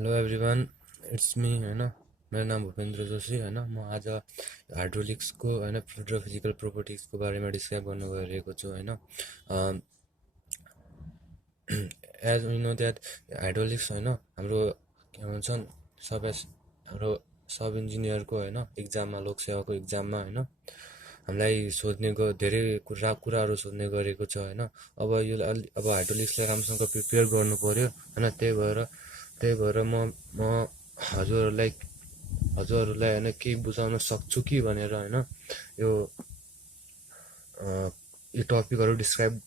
Hello everyone, it's me होइन। मेरो नाम भूपेन्द्र जोशी होइन। म आज हाइड्रोलिक्सको होइन फ्लुइड र फिजिकल प्रोपर्टिजको बारेमा डिस्क्राइब गर्नु गइरहेको छु होइन। As we know that hydraulics होइन हाम्रो के भन्छन् हाम्रो सब इन्जिनियरको होइन इक्जाममा लोकसेवाको इक्जाममा होइन हामीलाई धेरै कुराहरू सोध्ने गरेको छ होइन। अब हाइड्रोलिक्सलाई राम्रोसँग प्रिपेयर गर्नु पर्यो होइन। त्यही भएर म हजुरहरूलाई हजुरहरूलाई होइन केही बुझाउन सक्छु कि भनेर होइन यो यो टपिकहरू डिस्क्राइब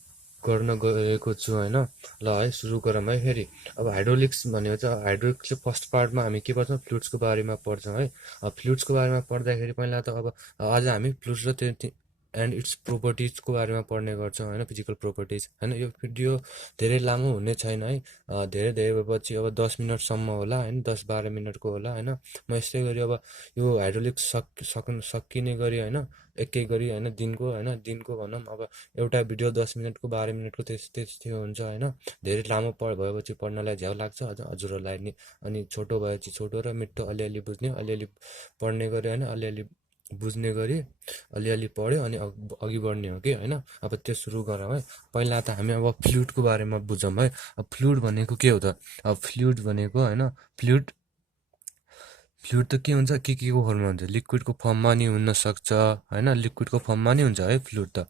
गर्न गएको छु होइन। ल है सुरु गरौँ है। फेरि अब हाइड्रोलिक्स भनेको चाहिँ हाइड्रोलिक्सले फर्स्ट पार्टमा हामी के पढ्छौँ, फ्लुइड्सको बारेमा पढ्छौँ है। फ्लुइड्सको बारेमा पढ्दाखेरि पहिला त अब आज हामी फ्लुइड्स र त्यो एन्ड इट्स प्रोपर्टिजको बारेमा पढ्ने गर्छौँ होइन, फिजिकल प्रोपर्टिज होइन। यो भिडियो धेरै लामो हुने छैन है। धेरै धेरै भएपछि अब 10 मिनटसम्म होला होइन, 10-12 मिनटको होला होइन। म यस्तै गरी अब यो हाइड्रोलिक्स सकिने गरी होइन एकै गरी होइन दिनको भनौँ अब एउटा भिडियो 10 मिनटको 12 मिनटको त्यस्तै हुन्छ होइन। धेरै लामो भएपछि पढ्नलाई झ्याउ लाग्छ हजुरहरूलाई नि। अनि छोटो भएपछि छोटो र मिठो अलिअलि बुझ्ने अलिअलि पढ्ने गरी होइन, अलिअलि बुझ्ने गरी अलिअलि पढ्यो अनि अघि बढ्ने हो कि होइन। अब त्यो सुरु गरौँ है। पहिला त हामी अब फ्लुइडको बारेमा बुझौँ है। अब फ्लुइड भनेको के हो त? अब फ्लुइड भनेको होइन फ्लुइड फ्लुइड त के हुन्छ, के को फर्ममा हुन्छ, लिक्विडको फर्ममा नि हुनसक्छ होइन। लिक्विडको फर्ममा नि हुन्छ है फ्लुइड त।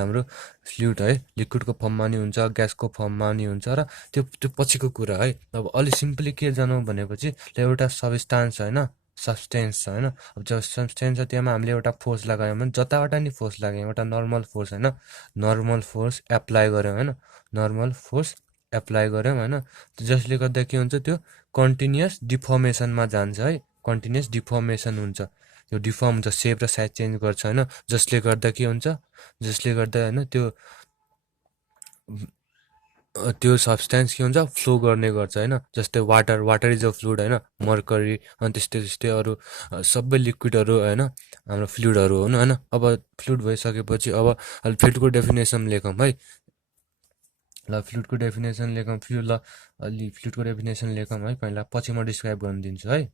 हाम्रो फ्लुइड है लिक्विडको फर्ममा नि हुन्छ, ग्यासको फर्ममा नि हुन्छ र त्यो पछिको कुरा है। अब अलिक सिम्पली के जानौँ भनेपछि एउटा सब्स्टान्स होइन, सब्सटेन्स छ होइन। अब जब सब्सटेन्स छ त्यसमा हामीले एउटा फोर्स लगायौँ भने जताबाट नि फोर्स लाग्यौँ, एउटा नर्मल फोर्स होइन, नर्मल फोर्स एप्लाई गऱ्यौँ होइन, नर्मल फोर्स एप्लाई गऱ्यौँ होइन। जसले गर्दा के हुन्छ, त्यो कन्टिन्युस डिफर्मेसनमा जान्छ है। कन्टिन्युस डिफर्मेसन हुन्छ, त्यो डिफर्म हुन्छ, सेप र साइज चेन्ज गर्छ होइन। जसले गर्दा के हुन्छ, जसले गर्दा होइन त्यो सब्सटेन्स के हुन्छ, फ्लो गर्ने गर्छ होइन। जस्तै वाटर इज अ फ्लुइड होइन, मर्करी अनि त्यस्तै अरू सबै लिक्विडहरू होइन हाम्रो फ्लुइडहरू हुन् होइन। अब फ्लुइड भइसकेपछि अब फ्लुइडको डेफिनेसन लेखौँ है। ल फ्लुइडको डेफिनेसन लेखौँ। फ्लुइडको डेफिनेसन लेखौँ है पहिला, पछि म डिस्क्राइब गर्न दिन्छु है।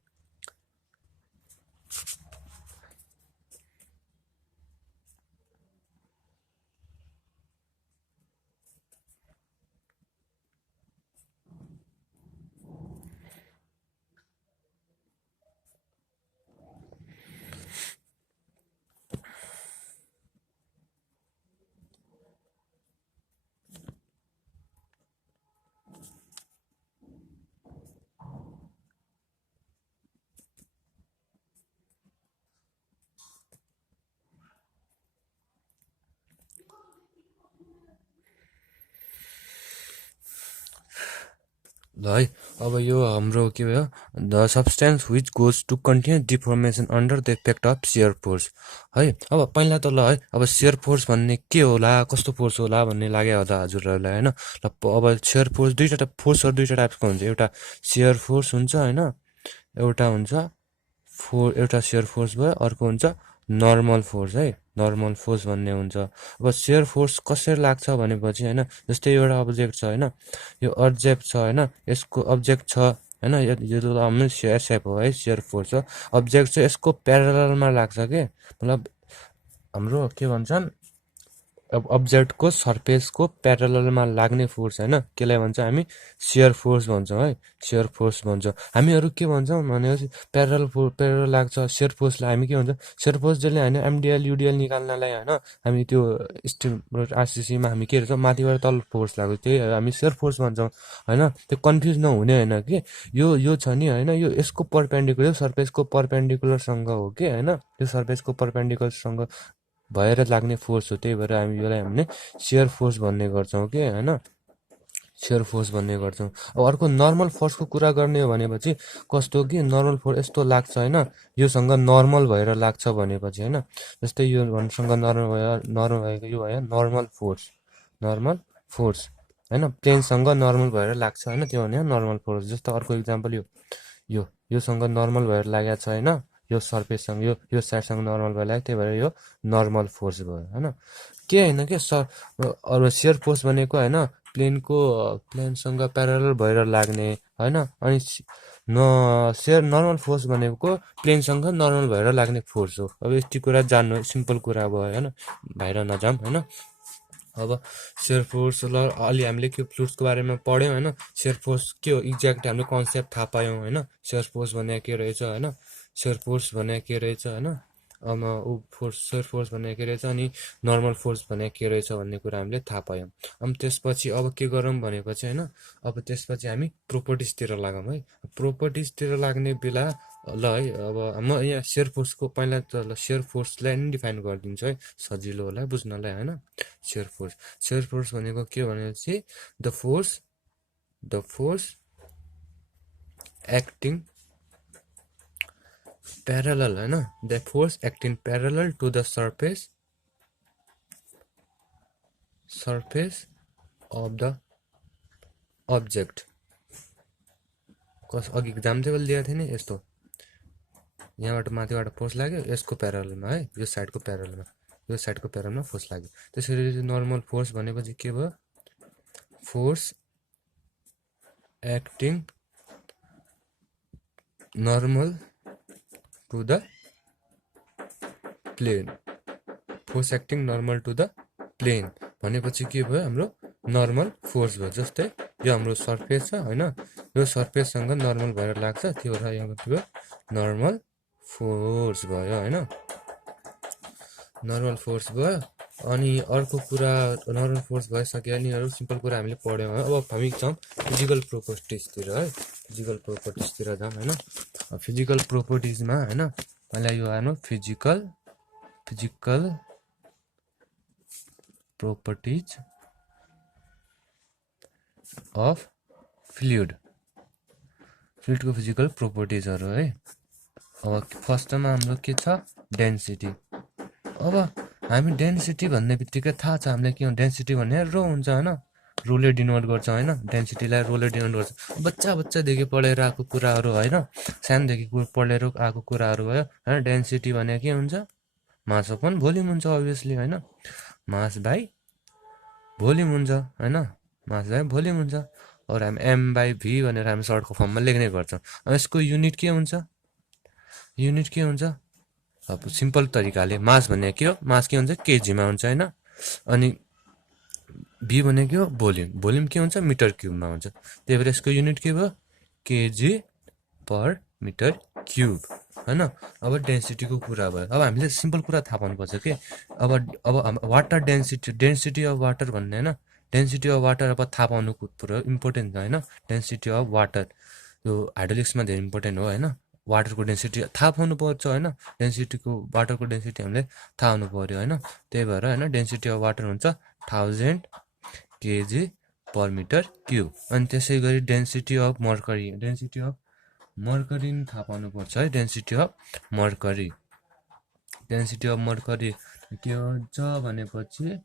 ल है, अब यो हाम्रो के भयो, the substance which goes to continue deformation under the effect of shear force है। अब पहिला त ल है, अब सियर फोर्स भन्ने के होला, कस्तो फोर्स होला भन्ने लाग्यो होला हजुरहरूलाई होइन। ल अब सियर फोर्स फोर्सहरू दुईवटा टाइपको हुन्छ, एउटा सियर फोर्स हुन्छ होइन, एउटा सियर फोर्स भयो, अर्को हुन्छ नर्मल फोर्स है। नर्मल फोर्स भन्ने हुन्छ। अब सियर फोर्स कसरी लाग्छ भनेपछि होइन, जस्तै एउटा अब्जेक्ट छ होइन, यो अब्जेक्ट छ होइन, यसको अब्जेक्ट छ होइन, यो सेप हो है, सियर फोर्स हो। अब्जेक्ट चाहिँ यसको प्यारललमा लाग्छ के, मतलब हाम्रो के भन्छन्, अब अब्जेक्टको सर्फेसको प्यारललमा लाग्ने फोर्स होइन, त्यसलाई भन्छ हामी सियर फोर्स भन्छौँ है, सियर फोर्स भन्छौँ। हामीहरू के भन्छौँ भनेपछि प्यारल लाग्छ सियर फोर्सलाई हामी के भन्छौँ, सियर फोर्स जसले होइन एमडिएल युडिएल निकाल्नलाई होइन हामी त्यो स्टिम आरसिसीमा हामी के हेर्छौँ, माथिबाट तल फोर्स लाग्छ, त्यही हामी सियर फोर्स भन्छौँ होइन। त्यो कन्फ्युज नहुने होइन कि यो छ नि होइन, यो यसको परपेन्डिकुलर सर्फेसको परपेन्डिकुलरसँग हो कि होइन, त्यो सर्फेसको परपेन्डिकुलरसँग भएर लाग्ने फोर्स हो। त्यही भएर यसलाई हामीले सियर फोर्स भन्ने गर्छौँ कि होइन, सियर फोर्स भन्ने गर्छौँ। अब अर्को नर्मल फोर्सको कुरा गर्ने हो भनेपछि कस्तो कि नर्मल फोर्स यस्तो लाग्छ होइन, योसँग नर्मल भएर लाग्छ भनेपछि होइन। जस्तै यो सँग नर्मल भएको यो भयो नर्मल फोर्स होइन, प्लेनसँग नर्मल भएर लाग्छ होइन, त्यो भने नर्मल फोर्स। जस्तो अर्को इक्जाम्पल योसँग नर्मल भएर लागेको छ होइन, यो सर्फेससँग यो साइडसँग नर्मल भएर लाग्यो, त्यही भएर यो नर्मल फोर्स भयो होइन। के होइन के अरू सियर फोर्स भनेको होइन प्लेनसँग प्यारल भएर लाग्ने होइन। अनि नर्मल फोर्स भनेको प्लेनसँग नर्मल भएर लाग्ने फोर्स हो। अब यति कुरा जान्नु सिम्पल कुरा भयो होइन, बाहिर नजाऊँ होइन। अब सेयर फोर्स ल अलि हामीले के फ्लुइड्सको बारेमा पढ्यौँ होइन। सेयर फोर्स के हो एक्ज्याक्ट हामीले कन्सेप्ट थाहा पायौँ होइन। सेयर फोर्स भने के रहेछ होइन, सेयर फोर्स भने के रहेछ होइन, सेयर फोर्स भने के रहेछ, अनि नर्मल फोर्स भने के रहेछ भन्ने कुरा हामीले थाहा पायौँ। अनि त्यसपछि अब के गरौँ भनेपछि होइन, अब त्यसपछि हामी प्रोपर्टिजतिर लागौँ है। प्रोपर्टिजतिर लाग्ने बेला ल है, अब म यहाँ सेयर फोर्सको पहिला त ल सेयर फोर्सलाई नि डिफाइन गरिदिन्छु है, सजिलो होला बुझ्नलाई होइन। सेयर फोर्स भनेको के भनेपछि द फोर्स एक्टिङ प्यारलल होइन, the force acting parallel to the surface of the object. अघि इक्जाम टेबल दिएको थिएँ नि यस्तो, यहाँबाट माथिबाट फोर्स लाग्यो यसको प्यारलमा है, यो साइडको प्यारलमा फोर्स लाग्यो। त्यसरी नर्मल फोर्स भनेपछि के भयो, force acting normal to the plane, force acting normal to the plane भनेपछि के भयो, हाम्रो नर्मल फोर्स भयो। जस्तै यो हाम्रो सर्फेस छ होइन, यो सर्फेससँग नर्मल भएर लाग्छ, त्यो भएर यहाँ के भयो, नर्मल फोर्स भयो होइन, नर्मल फोर्स भयो। अनि अर्को कुरा नर्मल फोर्स भइसक्यो अनि अरू सिम्पल कुरा हामीले पढ्यौँ है। अब हामी जाउँ फिजिकल प्रोपर्टिजतिर है, फिजिकल प्रोपर्टिजतिर जाउँ होइन। फिजिकल प्रोपर्टिजमा होइन पहिला यो आयो फिजिकल प्रोपर्टिज अफ फ्लुइडको फिजिकल प्रोपर्टिजहरू है। अब फर्स्टमा हाम्रो के छ, डेन्सिटी। अब हामी डेन्सिटी भन्ने बित्तिकै थाहा छ हामीलाई के हो, डेन्सिटी भन्ने रो हुन्छ होइन, रोले डिनोट गर्छ होइन, डेन्सिटीलाई रोले डिनोट गर्छ। बच्चादेखि पढेर आएको कुराहरू होइन, सानोदेखि पढेर आएको कुराहरू भयो होइन। डेन्सिटी भने के हुन्छ, मास अपन भोल्युम हुन्छ अभियसली होइन, मास बाई भोल्युम हुन्छ होइन, मास बाई भोल्युम हुन्छ। और हामी m/v भनेर हामी सर्टको फर्ममा लेख्ने गर्छौँ। यसको युनिट के हुन्छ, अब सिम्पल तरिकाले मास भने के हो, मास के हुन्छ केजीमा हुन्छ होइन, अनि भी भने के हो भोल्युम के हुन्छ मिटर क्युबमा हुन्छ। त्यही भएर यसको युनिट के भयो, केजी पर मिटर क्युब होइन। अब डेन्सिटीको कुरा भयो, अब हामीले सिम्पल कुरा थाहा पाउनुपर्छ कि अब वाटर डेन्सिटी अफ वाटर भन्ने होइन, डेन्सिटी अफ वाटर अब थाहा पाउनु पुरा इम्पोर्टेन्ट होइन। डेन्सिटी अफ वाटर यो हाइड्रोलिक्समा धेरै इम्पोर्टेन्ट हो होइन। वाटरको डेन्सिटी थाहा पाउनु पर्छ होइन, वाटरको डेन्सिटी हामीले थाहा हुनु पऱ्यो होइन। त्यही भएर होइन डेन्सिटी अफ वाटर हुन्छ 1000 kg पर मिटर क्युब। अनि त्यसै गरी डेन्सिटी अफ मर्करी थाहा पाउनुपर्छ है। डेन्सिटी अफ मर्करी के हुन्छ भनेपछि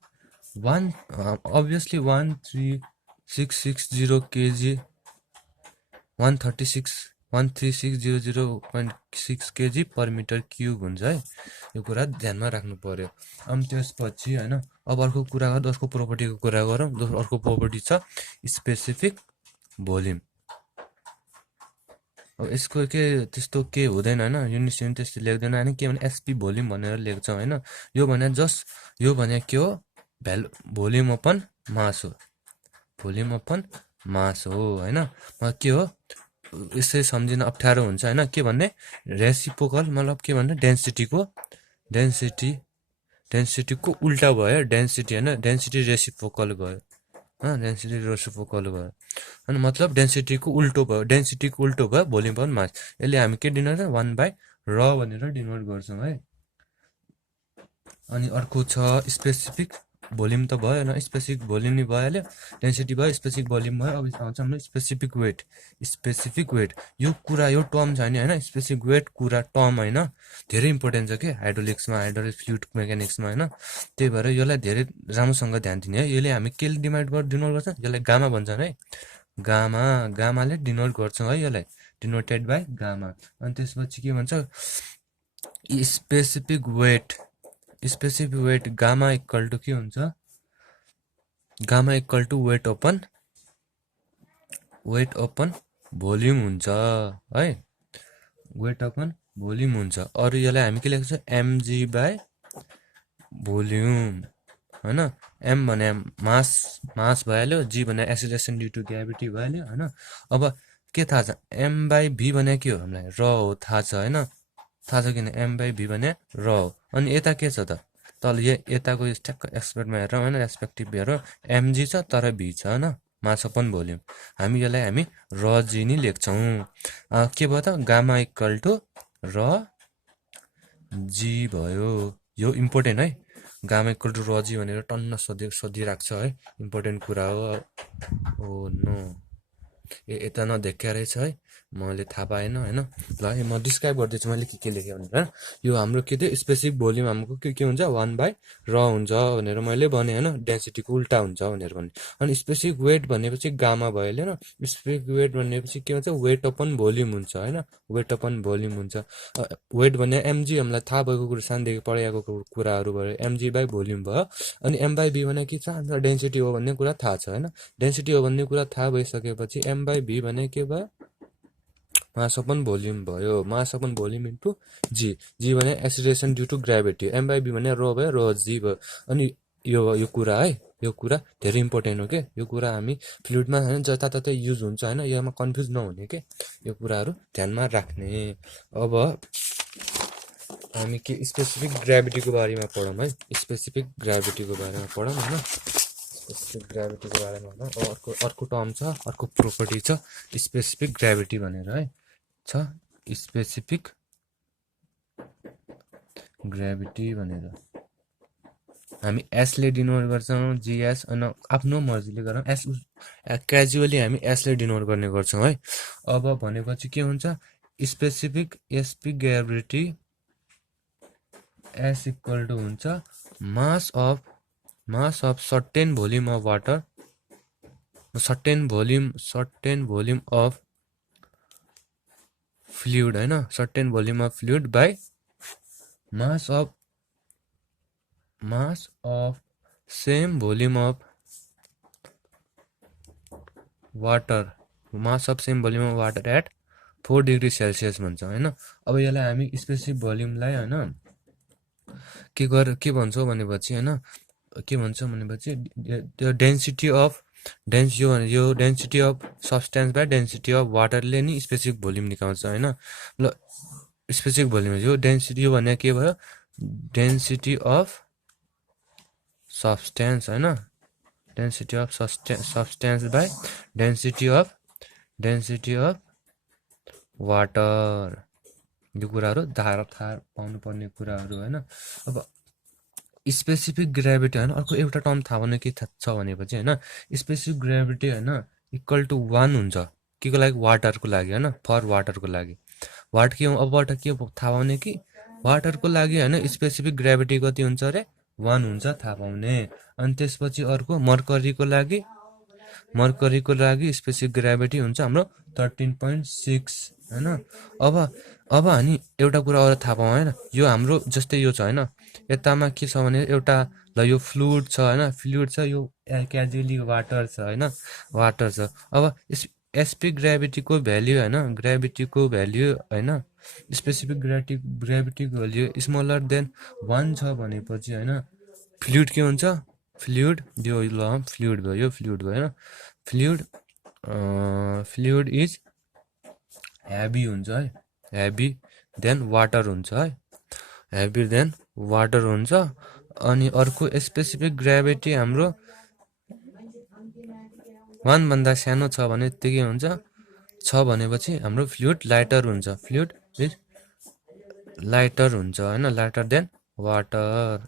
13660 kg 13600.6 kg per metre cube हुन्छ है, यो कुरा ध्यानमा राख्नु पर्यो। अनि त्यसपछि होइन अब अर्को प्रोपर्टीको कुरा गरौँ। अर्को प्रोपर्टी छ स्पेसिफिक भोल्युम। अब यसको के त्यस्तो के हुँदैन होइन, युनिट त्यस्तो लेख्दैन होइन, के भने एसपी भोल्युम भनेर लेख्छौँ होइन। यो भने के हो, भोल्युम अपन मास हो होइन। के हो यसै सम्झिन अप्ठ्यारो हुन्छ होइन, के भन्ने रेसिप्रोकल मतलब के भन्ने डेन्सिटीको उल्टा भयो, डेन्सिटी होइन, डेन्सिटी रेसिप्रोकल भयो अनि मतलब डेन्सिटीको उल्टो भयो भोल्युम पनि मास। यसले हामी के डिनोट 1/r भनेर डिनोट गर्छौँ है। अनि अर्को छ स्पेसिफिक भोल्युम त भयो होइन, स्पेसिफिक भोल्युम नि भइहाल्यो, डेन्सिटी भयो, स्पेसिफिक भोल्युम भयो। अब आउँछ हाम्रो स्पेसिफिक वेट। यो टर्म छ नि होइन, स्पेसिफिक वेट कुरा टर्म होइन, धेरै इम्पोर्टेन्ट छ कि हाइड्रोलिक्समा, हाइड्रोलिक फ्लुइड मेकानिक्समा होइन। त्यही भएर यसलाई धेरै राम्रोसँग ध्यान दिने है। यसले हामी के डिनोट गर्छ, यसलाई गामा भन्छन् है, गामाले डिनोट गर्छौँ है, यसलाई डिनोटेड बाई गामा। अनि त्यसपछि के भन्छ specific weight gamma equal to के हुन्छ, gamma equal to weight upon volume हुन्छ है, वेट अपन भोल्युम हुन्छ। अरू यसलाई हामी के लेख्छौँ, एमजी बाई भोल्युम होइन। एम भने मास मास भइहाल्यो, जी भने एसिलेरेसन ड्यु टु ग्राभिटी भइहाल्यो होइन। अब के थाहा छ, एम बाई भी भने के हो हामीलाई, र हो थाहा छ होइन, थाहा छ किन, एम बाई भी भने र हो। अनि यता के छ त, तल यताको ठ्याक्क एक्सपेक्टमा हेरौँ होइन, रेस्पेक्टिभ हेरौँ, एमजी छ तर भी छ होइन, मास अपन भोल्युम। यसलाई हामी र जी नै लेख्छौँ। के भयो त, गामा इक्वल टु र जी भयो। यो इम्पोर्टेन्ट है, गामा इक्वल टु र जी भनेर टन्न सोधिरहेको छ है, इम्पोर्टेन्ट कुरा हो। ओ नो, यता नदेखिया रहेछ है, मैले थाहा पाएन होइन। ल म डिस्क्राइब गर्दैछु मैले के लेखेँ भनेर। यो हाम्रो के थियो, स्पेसिफिक भोल्युम हाम्रो के हुन्छ, 1/र हुन्छ भनेर मैले भने होइन, डेन्सिटीको उल्टा हुन्छ भनेर भने। अनि स्पेसिफिक वेट भनेपछि गामा भयो होइन, स्पेसिफिक वेट भनेपछि के हुन्छ, वेट अपन भोल्युम हुन्छ होइन, वेट अपन भोल्युम हुन्छ। वेट भने एमजी, हामीलाई थाहा भएको कुरा, सानदेखि पढाइएको कुराहरू भयो, एमजी बाई भोल्युम भयो। अनि एम बाई भी भने के छ, हामीलाई डेन्सिटी हो भन्ने कुरा थाहा छ होइन। डेन्सिटी हो भन्ने कुरा थाहा भइसकेपछि एम बाई भी भने के भयो, मास अपन भोल्युम भयो, mass upon volume into g. G भने acceleration due to gravity, m by V भने रो भयो, रो जी भयो। अनि यो कुरा है, यो कुरा धेरै इम्पोर्टेन्ट हो के, यो कुरा हामी फ्लुइडमा होइन जताततै युज हुन्छ होइन, यसमा कन्फ्युज नहुने के, यो कुराहरू ध्यानमा राख्ने। अब हामी के स्पेसिफिक ग्राभिटीको बारेमा पढौँ है, स्पेसिफिक ग्राभिटीको बारेमा पढौँ होइन, स्पेसिफिक ग्राभिटीको बारेमा होइन। अर्को टर्म छ, अर्को प्रोपर्टी छ स्पेसिफिक ग्राभिटी भनेर है, छ स्पेसिफिक ग्राभिटी भनेर। हामी एसले डिनोट गर्छौँ, जिएस, अनि आफ्नो मर्जीले गरौँ, एस क्याजुअली हामी एसले डिनोट गर्ने गर्छौँ है। अब भनेपछि के हुन्छ, specific SP gravity S equal to हुन्छ mass of certain volume of water, certain volume of fluid होइन, certain volume of fluid by mass of same volume of water, mass of same volume of water at 4 degree Celsius भन्छ होइन। अब यसलाई हामी specific भोल्युमलाई होइन के भन्छौँ भनेपछि होइन, के भन्छौँ भनेपछि त्यो डेन्सिटी अफ यो density of substance by density of वाटरले नि स्पेसिफिक भोल्युम निकाल्छ होइन। ल स्पेसिफिक भोल्युम यो डेन्सिटी, यो भने के भयो, डेन्सिटी अफ सब्सटेन्स होइन, density of substance by density of water. यो कुराहरू थाहा पाउनुपर्ने कुराहरू होइन। अब स्पेसिफिक ग्राभिटी होइन, अर्को एउटा टर्म थाहा पाउनु के छ भनेपछि होइन, स्पेसिफिक ग्राभिटी होइन इक्वल टु 1 हुन्छ के को लागि, वाटरको लागि होइन, फर वाटरको लागि। के हो, अब वाटर के थाहा पाउने कि, वाटरको लागि होइन स्पेसिफिक ग्राभिटी कति हुन्छ अरे, 1 हुन्छ थाहा पाउने। अनि त्यसपछि अर्को मर्करीको लागि स्पेसिफिक ग्राभिटी हुन्छ हाम्रो 13.6 होइन। अब हामी एउटा कुरा अरू थाहा पाउँ होइन, यो हाम्रो जस्तै यो छ होइन, यतामा के छ भने एउटा ल यो फ्लुइड छ होइन, फ्लुइड छ, यो क्याजुअली वाटर छ होइन, वाटर छ। अब एसपी ग्राभिटीको भ्याल्यु होइन, ग्राभिटीको भ्याल्यु होइन, स्पेसिफिक ग्राभिटीको भ्याल्यु स्मलर देन 1 छ भनेपछि होइन, फ्लुइड के हुन्छ, फ्लुइड यो ल फ्लुइड भयो, यो फ्लुइड भयो होइन, फ्लुइड इज हेभी हुन्छ है, हेभी देन वाटर हुन्छ है, हेभी देन वाटर हुन्छ। अनि अर्को स्पेसिफिक ग्राभिटी हाम्रो 1 भन्दा सानो छ भने त्यतिकै हुन्छ, छ भनेपछि हाम्रो फ्लुइड लाइटर हुन्छ, फ्लुइड इज लाइटर हुन्छ होइन, लाइटर देन वाटर।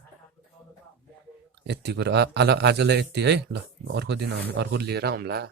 यति कुरा आजलाई यति है, ल अर्को दिन हामी अर्को लिएर आउँला।